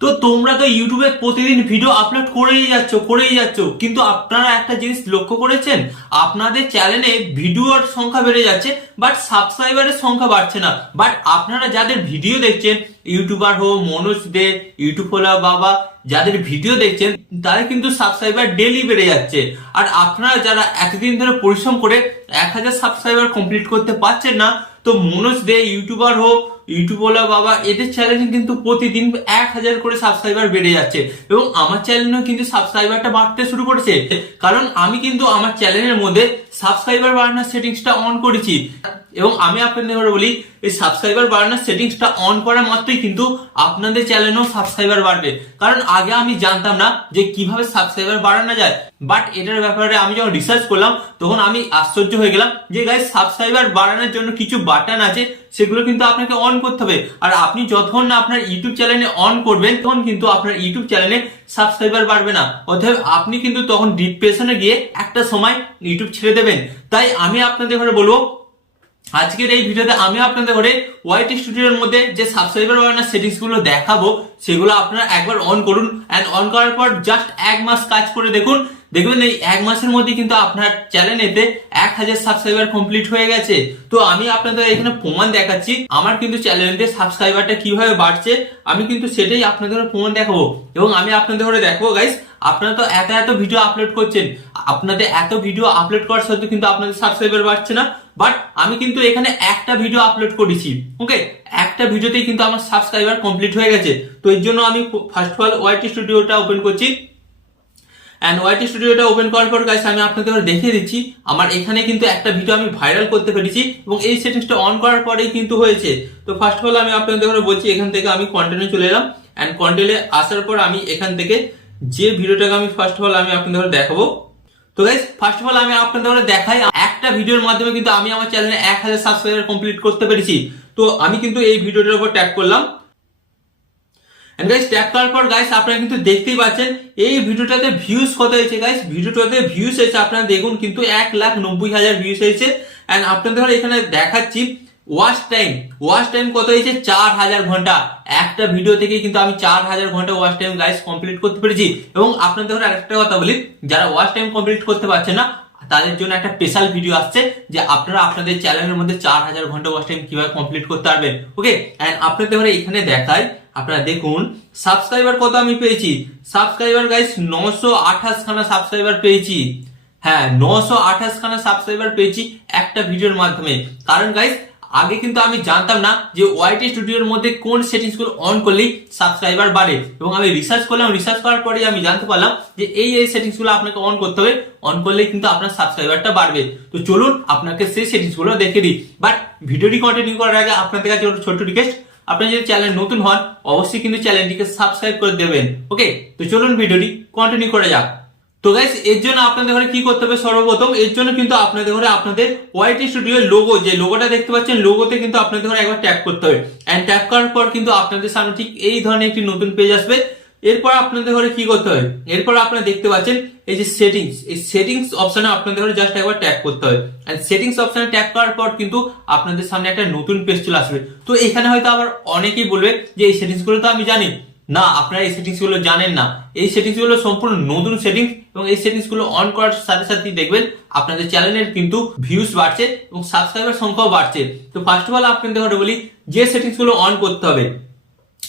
তো তোমরা তো ইউটিউবে প্রতিদিন ভিডিও আপলোড করেই যাচ্ছ, কিন্তু আপনারা একটা জিনিস লক্ষ্য করেছেন, আপনাদের চ্যানেলে ভিডিওর সংখ্যা বেড়ে যাচ্ছে বাট সাবস্ক্রাইবারের সংখ্যা বাড়ছে না। বাট আপনারা যাদের ভিডিও দেখছেন, ইউটিউবার হোক, মনোজ দে, ইউটিউব হলা বাবা, যাদের ভিডিও দেখছেন তাদের কিন্তু সাবস্ক্রাইবার ডেলি বেড়ে যাচ্ছে। আর আপনারা যারা এতদিন ধরে পরিশ্রম করে 1000 সাবস্ক্রাইবার কমপ্লিট করতে পারছেন না, তো মনোজ দে, ইউটিউবার হোক, ইউটিউবওয়ালা বাবা, এদের চ্যানেলে কিন্তু প্রতিদিন 1000 করে সাবস্ক্রাইবার বেড়ে যাচ্ছে এবং আমার চ্যানেলেও কিন্তু সাবস্ক্রাইবারটা বাড়তে শুরু করেছে। কারণ আমি কিন্তু আমার চ্যানেলের মধ্যে সাবস্ক্রাইবার বাড়ানোর সেটিংসটা অন করেছি এবং আমি আপনাদের বলি, এই সাবস্ক্রাইবার বাড়ানোর সেটিংসটা অন করা মাত্রই কিন্তু আপনাদের চ্যানেলেও সাবস্ক্রাইবার বাড়বে। কারণ আগে আমি জানতাম না যে কিভাবে সাবস্ক্রাইবার বাড়ানো যায়, বাট এটার ব্যাপারে আমি যখন রিসার্চ করলাম তখন আমি আশ্চর্য হয়ে গেলাম যে গাইস, সাবস্ক্রাইবার বাড়ানোর জন্য কিছু বাটন আছে, সেগুলো কিন্তু আপনাকে অন করতে হবে। আর আপনি যখন না আপনার ইউটিউব চ্যানেলে অন করবেন তখন কিন্তু আপনার ইউটিউব চ্যানেলে সাবস্ক্রাইবার বাড়বে না, অতএব আপনি কিন্তু তখন ডিপ্রেশনে গিয়ে একটা সময় ইউটিউব ছেড়ে দেবেন। তাই আমি আপনাদের ঘরে বলবো, আজকের এই ভিডিওতে আমি আপনাদের ঘরে ওয়াইটি স্টুডিওর মধ্যে যে সাবস্ক্রাইবার বাড়ানোর সেটিংস গুলো দেখাবো, সেগুলো আপনারা একবার অন করুন। এন্ড অন করার পর জাস্ট 1 মাস কাজ করে দেখুন, দেখবেন এই 1 মাসের মধ্যে কিন্তু আপনার চ্যানেলেতে 1000 সাবস্ক্রাইবার কমপ্লিট হয়ে গেছে। তো আমি আপনাদের এখানে প্রমাণ দেখাচ্ছি আমার কিন্তু চ্যানেলেতে সাবস্ক্রাইবারটা কিভাবে বাড়ছে, আমি কিন্তু সেটাই আপনাদের প্রমাণ দেখাবো। এবং আমি আপনাদের ঘরে দেখাবো গাইস, আপনারা তো এত ভিডিও আপলোড করছেন, আপনাদের এত ভিডিও আপলোড করার সত্ত্বেও কিন্তু আপনাদের সাবস্ক্রাইবার বাড়ছে না। বাট আমি কিন্তু এখানে একটা ভিডিও আপলোড করেছি, ওকে, একটা ভিডিওতেই কিন্তু আমার সাবস্ক্রাইবার কমপ্লিট হয়ে গেছে। তো এর জন্য আমি ফার্স্ট অফ অল ওয়াইটি স্টুডিওটা ওপেন করছি। এন্ড ওয়াইটি স্টুডিওটা ওপেন করার পর গাইস আমি আপনাদের দেখিয়ে দিচ্ছি, আমার এখানে কিন্তু একটা ভিডিও আমি ভাইরাল করতে পেরেছি এবং এই সেটিংসটা অন করার পরেই কিন্তু হয়েছে। তো ফার্স্ট অফ অল আমি আপনাদের বলছি, এখান থেকে আমি কন্টেন্টে চলে এলাম। এন্ড কন্টেন্টে আসার পর আমি এখান থেকে যে ভিডিওটাকে আমি ফার্স্ট অফ অল আমি আপনাদের দেখাবো। তো গাইস, ফার্স্ট অফ অল আমি আপনাদের দেখাই, একটা ভিডিওর মাধ্যমে কিন্তু আমি আমার চ্যানেলে 1000 সাবস্ক্রাইবার কমপ্লিট করতে পেরেছি। তো আমি কিন্তু এই ভিডিওটার উপর ট্যাপ করলাম। এন্ড গাইস, ট্যাপ করার পর গাইস আপনারা কিন্তু দেখতেই পাচ্ছেন এই ভিডিওটাতে ভিউজ কত হয়েছে। গাইস, ভিডিওটাতে ভিউজ হয়েছে আপনারা দেখুন কিন্তু 1,90,000 ভিউজ হয়েছে। এন্ড আপনাদের এখানে দেখাচ্ছি ওয়াচ টাইম কত হয়েছে, 4000 ঘন্টা। একটা ভিডিও থেকে কিন্তু আমি 4000 ঘন্টা ওয়াচ টাইম গাইস কমপ্লিট করতে পেরেছি। এবং আপনাদের আরেকটা কথা বলি, যারা ওয়াচ টাইম কমপ্লিট করতে পারছেন না তাদের জন্য একটা স্পেশাল ভিডিও আসছে, যে আপনারা আপনাদের চ্যানেলের মধ্যে 4000 ঘন্টা ওয়াচ টাইম কিভাবে কমপ্লিট করতে পারবেন। ওকে, এন্ড আপনাদের এখানে দেখায়, আপনারা দেখুন সাবস্ক্রাইবার কত আমি পেয়েছি। সাবস্ক্রাইবার গাইস 928 খানা সাবস্ক্রাইবার পেয়েছি। হ্যাঁ, 928 খানা সাবস্ক্রাইবার পেয়েছি একটা ভিডিওর মাধ্যমে। কারণ গাইস, আগে কিন্তু আমি জানতাম না যে ওয়াইটি স্টুডিওর মধ্যে কোন সেটিংস গুলো অন করলেই সাবস্ক্রাইবার বাড়ে, এবং আমি রিসার্চ করলাম, রিসার্চ করার পরে আমি জানতে পারলাম যে এই সেটিংস গুলো আপনাকে অন করতে হবে, অন করলে কিন্তু আপনার সাবস্ক্রাইবারটা বাড়বে। তো চলুন আপনাকে সেই সেটিংস গুলো দেখে দিই। বাট ভিডিওটি কন্টিনিউ করার আগে আপনাদের কাছে একটা ছোট্ট রিকোয়েস্ট, আপনি যদি চ্যানেল নতুন হন অবশ্যই কিন্তু চ্যানেলটিকে সাবস্ক্রাইব করে দেবেন। ওকে, তো চলুন ভিডিওটি কন্টিনিউ করে যাক। তো গাইস, এর জন্য আপনাদের ঘরে কি করতে হবে, সর্বপ্রথম এর জন্য কিন্তু আপনাদের ঘরে আপনাদের ওয়াইটি স্টুডিওর লোগো, যে লোগোটা দেখতে পাচ্ছেন, লোগোতে কিন্তু আপনাদের ঘরে একবার ট্যাপ করতে হবে। এন্ড ট্যাপ করার পর কিন্তু আপনাদের সামনে ঠিক এই ধরনের একটি নতুন পেজ আসবে। এরপর আপনাদের ঘরে কি করতে হবে, এরপর আপনারা দেখতে পাচ্ছেন এই যে সেটিংস, এই সেটিংস অপশনে আপনাদের ঘরে জাস্ট একবার ট্যাপ করতে হবে। এন্ড সেটিংস অপশনে ট্যাপ করার পর কিন্তু আপনাদের সামনে একটা নতুন পেজ চলে আসবে। তো এখানে হয়তো আবার অনেকেই বলবে যে এই সেটিংস গুলো তো আমি জানি না, আপনারা এই সেটিংস গুলো জানেন না। এই সেটিংস গুলো সম্পূর্ণ নতুন সেটিংস, এবং এই সেটিংস গুলো অন করার সাথে সাথে দেখবেন আপনাদের চ্যানেলের কিন্তু ভিউজ বাড়ছে এবং সাবস্ক্রাইবার সংখ্যাও বাড়ছে। তো ফার্স্ট অফ অল আপনাদের ঘরে বলি যে সেটিংস গুলো অন করতে হবে।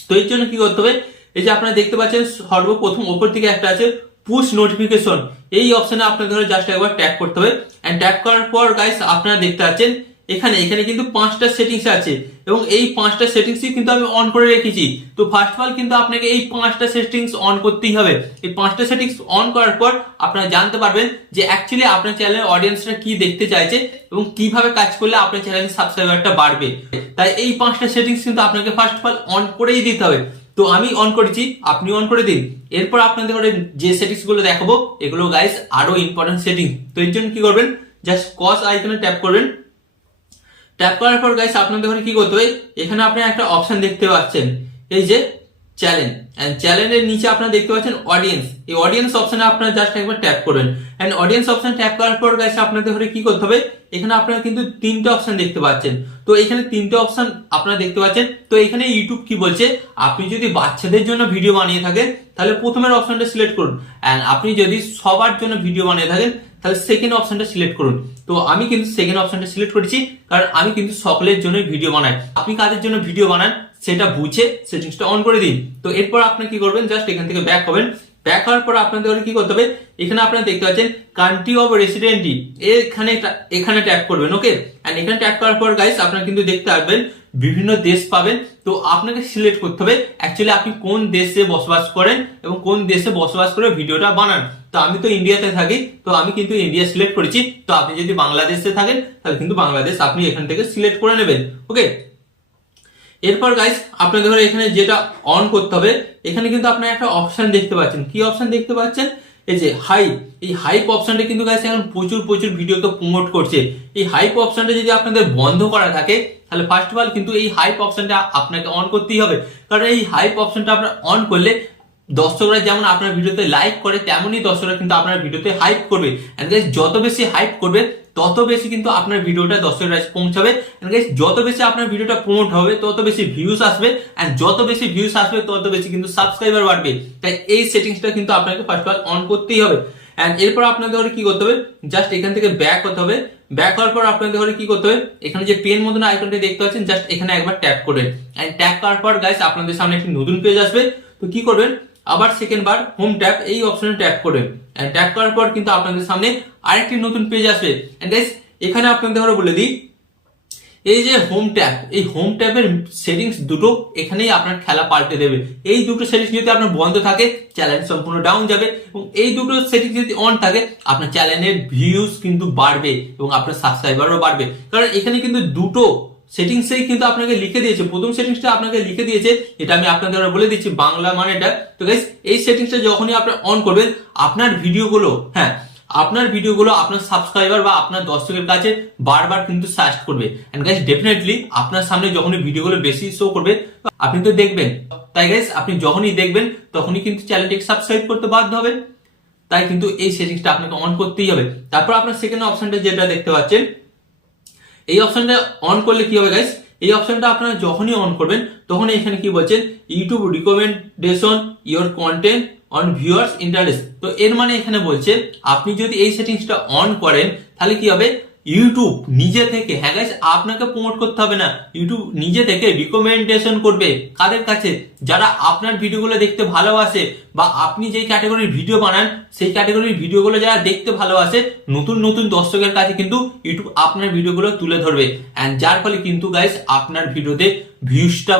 তো এর জন্য কি করতে হবে, এই যে আপনারা দেখতে পাচ্ছেন সর্বপ্রথম উপর দিকে একটা আছে পুশ নোটিফিকেশন, এই অপশনে আপনাদের ঘরে জাস্ট একবার ট্যাপ করতে হবে। এন্ড ট্যাপ করার পর গাইস আপনারা দেখতে পাচ্ছেন এখানে কিন্তু 5টা সেটিংস আছে, এবং এই 5টা সেটিংসই কিন্তু আমি অন করে রেখেছি। তো ফার্স্ট অফ অল কিন্তু আপনাকে এই 5টা সেটিংস অন করতেই হবে। এই 5টা সেটিংস অন করার পর আপনারা জানতে পারবেন যে অ্যাকচুয়ালি আপনার চ্যানেলের অডিয়েন্সরা কি দেখতে চাইছে এবং কিভাবে কাজ করলে আপনার চ্যানেলের সাবস্ক্রাইবারটা বাড়বে। তাই এই 5টা সেটিংস কিন্তু আপনাকে ফার্স্ট অফ অল অন করেই দিতে হবে। তো আমি অন করেছি, আপনি অন করে দিন। এরপর আপনাদের ঘরে যে সেটিংস গুলো দেখাবো এগুলো গাইস আরো ইম্পর্টেন্ট সেটিং। তো এর জন্য কি করবেন, জাস্ট কস আইকনে ট্যাপ করবেন। ট্যাপ করার পর গাইস আপনাদের ঘরে কি করতে হবে, এখানে আপনি একটা অপশন দেখতে পাচ্ছেন, এই যে চ্যানেল, এন্ড চ্যানেলের নিচে আপনারা দেখতে পাচ্ছেন অডিয়েন্স। এই অডিয়েন্স অপশনে আপনারা জাস্ট একবার ট্যাপ করবেন, এন্ড অডিয়েন্স অপশন ট্যাপ করার পর গাইস আপনাদের ঘরে কি করতে হবে, এখানে আপনারা কিন্তু তিনটে অপশন দেখতে পাচ্ছেন। তো এখানে তিনটে অপশন আপনারা দেখতে পাচ্ছেন। তো এখানে ইউটিউব কি বলছে, আপনি যদি বাচ্চাদের জন্য ভিডিও বানিয়ে থাকেন তাহলে প্রথমের অপশনটা সিলেক্ট করুন, এন্ড আপনি যদি সবার জন্য ভিডিও বানিয়ে থাকেন তাহলে সেকেন্ড অপশনটা সিলেক্ট করুন। তো আমি কিন্তু সেকেন্ড অপশনটা সিলেক্ট করেছি, কারণ আমি কিন্তু সকলের জন্য ভিডিও বানাই। আপনি কাদের জন্য ভিডিও বানান সেটা বুঝে সেটিংসটা অন করে দিন। তো এরপর আপনি কি করবেন, জাস্ট এখান থেকে ব্যাক হবেন। ব্যাক হওয়ার পর আপনাদের কি করতে হবে, এখানে আপনারা দেখতে পাচ্ছেন কান্ট্রি অফ রেসিডেন্টি, এখানে ট্যাপ করবেন। ওকে, এন্ড এখানে ট্যাপ করার পর গাইস আপনারা কিন্তু দেখতে পারবেন বিভিন্ন দেশ পাবেন। তো আপনাকে সিলেক্ট করতে হবে অ্যাকচুয়ালি আপনি কোন দেশে বসবাস করেন এবং কোন দেশে বসবাস করে ভিডিওটা বানান। তো আমি তো ইন্ডিয়াতে থাকি, তো আমি কিন্তু ইন্ডিয়া সিলেক্ট করেছি। তো আপনি যদি বাংলাদেশে থাকেন তাহলে কিন্তু বাংলাদেশ আপনি এখান থেকে সিলেক্ট করে নেবেন। ওকে, এরপর গাইস আপনাদের এখানে যেটা অন করতে হবে, এখানে কিন্তু আপনারা একটা অপশন দেখতে পাচ্ছেন। কি অপশন দেখতে পাচ্ছেন, এই যে হাইপ। এই হাইপ অপশনটা কিন্তু গাইস এখন প্রচুর ভিডিওকে প্রমোট করছে। এই হাইপ অপশনটা যদি আপনাদের বন্ধ করা থাকে তাহলে ফার্স্ট অফ অল কিন্তু এই হাইপ অপশনটা আপনাকে অন করতেই হবে, কারণ এই হাইপ অপশনটা আপনার অন করলে দর্শকরা যেমন আপনার ভিডিওতে লাইক করে তেমনই দর্শকরা কিন্তু আপনার ভিডিওতে হাইপ করবে। এন্ড গাইস যত বেশি হাইপ করবে তত বেশি কিন্তু আপনার ভিডিওটা দর্শকের কাছে পৌঁছাবে। এন্ড গাইস যত বেশি আপনার ভিডিওটা প্রমোট হবে তত বেশি ভিউজ আসবে, এন্ড যত বেশি ভিউজ আসবে তত বেশি কিন্তু সাবস্ক্রাইবার বাড়বে। তাই এই সেটিংসটা কিন্তু আপনাকে ফার্স্ট অফ অল অন করতেই হবে। এন্ড এরপর আপনাদের কি করতে হবে, জাস্ট এখান থেকে ব্যাক হতে হবে। ব্যাক হওয়ার পর আপনাদের কি করতে হবে, এখানে যে পেন মতন আইকনটা দেখতে পাচ্ছেন জাস্ট এখানে একবার ট্যাপ করবেন। এন্ড ট্যাপ করার পর গাইস আপনাদের সামনে একটি নতুন পেজ আসবে। তো কি করবেন, আবার সেকেন্ড বার হোম ট্যাপ এই অপশনে ট্যাপ করবেন। এন্ড ট্যাপ করার পর কিন্তু আপনাদের সামনে আরেকটি নতুন পেজ আসবে। এন্ড গাইস এখানে আপনাদের বলে দিই, এই যে হোম ট্যাপ, এই হোম ট্যাপের সেটিংস দুটো এখানেই আপনার খেলা পাল্টে দেবে। এই দুটো সেটিংস যদি আপনার বন্ধ থাকে চ্যানেল সম্পূর্ণ ডাউন যাবে, এবং এই দুটো সেটিংস যদি অন থাকে আপনার চ্যানেলের ভিউজ কিন্তু বাড়বে এবং আপনার সাবস্ক্রাইবারও বাড়বে। কারণ এখানে কিন্তু দুটো সেটিংসেই কিন্তু আপনাকে লিখে দিয়েছে। প্রথম সেটিংসটা আপনাকে লিখে দিয়েছে, এটা আমি আপনাদের বলে দিচ্ছি বাংলা মানেটা। তো গাইস এই সেটিংসটা যখনই আপনি অন করবেন আপনার ভিডিওগুলো, আপনার ভিডিওগুলো আপনার সাবস্ক্রাইবার বা আপনার দর্শকের কাছে বারবার কিন্তু সাজেস্ট করবে। এন্ড গাইস ডেফিনেটলি আপনার সামনে যখনই ভিডিওগুলো বেশি শো করবে আপনি তো দেখবেন। তাই গাইস আপনি যখনই দেখবেন তখনই কিন্তু চ্যানেলটিকে সাবস্ক্রাইব করতে বাধ্য হবেন। তাই কিন্তু এই সেটিংসটা আপনাকে অন করতেই হবে। তারপর আপনার সেকেন্ড অপশনটা যেটা দেখতে পাচ্ছেন, এই অপশনটা অন করলে কি হবে গাইস, এই অপশনটা আপনারা যখনই অন করবেন তখন এখানে কি বলছেন, YouTube recommendation your content on viewers interest. তো এর মানে এখানে বলছে আপনি যদি এই সেটিংসটা অন করেন তাহলে কি হবে, ইউটিউব নিজে থেকে, গাইস আপনাকে প্রমোট করতে হবে না, ইউটিউব নিজে থেকে রিকমেন্ডেশন করবে কাদের কাছে, যারা আপনার ভিডিওগুলো দেখতে ভালোবাসে বা আপনি যে ক্যাটাগরির ভিডিও বানান সেই ক্যাটাগরির ভিডিওগুলো যারা দেখতে ভালোবাসে নতুন দর্শকের কাছে কিন্তু ইউটিউব আপনার ভিডিওগুলো তুলে ধরবে। এন্ড যার ফলে কিন্তু গাইস আপনার ভিডিওতে ভিউজটা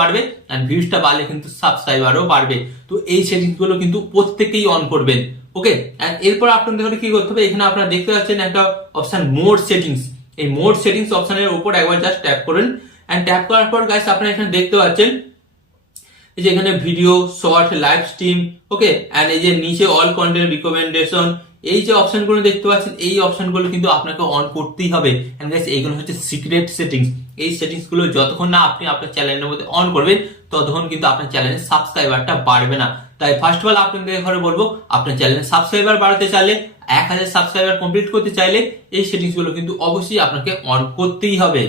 বাড়বে, এন্ড ভিউজটা বাড়লে কিন্তু সাবস্ক্রাইবারও বাড়বে। তো এই সেটিংস গুলো কিন্তু প্রত্যেকেই অন করবেন। ওকে, এন্ড এরপর আপনাদের কি করতে হবে, এখানে আপনারা দেখতে পাচ্ছেন একটা অপশন মোড সেটিংস। এই মোড সেটিংস অপশনের উপর একবার জাস্ট ট্যাপ করুন। এন্ড ট্যাপ করার পর গাইস আপনারা এখানে দেখতে পাচ্ছেন এই যে এখানে video, short, live stream, okay, and এই যে নিচে অল কন্টেন্ট রিকমেন্ডেশন, এই যে অপশনগুলো দেখতে পাচ্ছেন এই অপশনগুলো কিন্তু আপনাকে অন করতেই হবে। এন্ড গাইস এইগুলো হচ্ছে সিক্রেট সেটিংস। এই সেটিংস গুলো যতক্ষণ না আপনি আপনার চ্যানেলের মধ্যে অন করবেন ততক্ষণ কিন্তু আপনার চ্যানেলের সাবস্ক্রাইবারটা বাড়বে না। তাই ফার্স্ট অফ অল আপনাদের ঘরে বলবো, আপনার চ্যানেলের সাবস্ক্রাইবার বাড়াতে চাইলে, 1000 সাবস্ক্রাইবার কমপ্লিট করতে চাইলে এই সেটিংস গুলো কিন্তু অবশ্যই আপনাকে অন করতেই হবে।